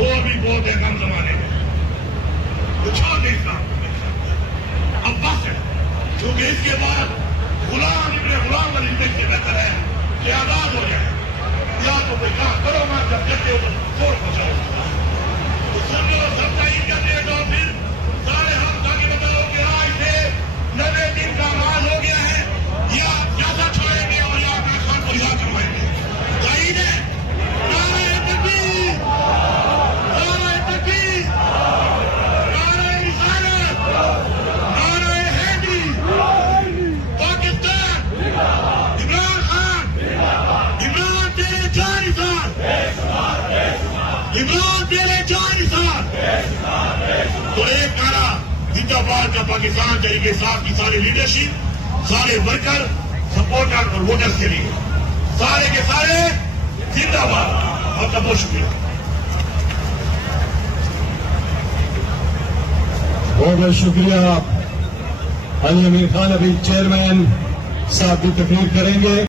وہ ابھی بہت ہے کم زمانے میں، وہ چھوڑ نہیں سکتا اب بس ہے، کیونکہ اس کے بعد غلام ابن غلام والی زندگی سے بہتر ہے کہ آزاد ہو جائے، یا تو کوئی کام کرو میں جب جگتے ہو تو فور پہنچاؤ، تو سن لو سب تعین کا ڈیٹ اور پھر سارے ہم تاکہ بتاؤ کہ آج سے 90 دن کا مال ہو گیا ہے، یا زیادہ چھوڑیں گے اور یا اپنے خان کو رہا کروائیں گے، تعین ہے؟ نعرہ تکبیر، نعرہ تکبیر، نعرہ رسالت، نعرہ حیدری، پاکستان، عمران خان، عمران تیرے 4 سال، عمران تیرے 4 سال، تو ایک نعرہ زندہ باد کا پاکستان طریقے صاحب کی ساری لیڈرشپ، سارے ورکر، سپورٹر اور ووٹرز کے لیے سارے کے سارے زندہ باد، آپ کا بہت شکریہ۔ بہت بہت شکریہ۔ علی امیر خان ابھی چیئرمین صاحب کی تقریر کریں گے۔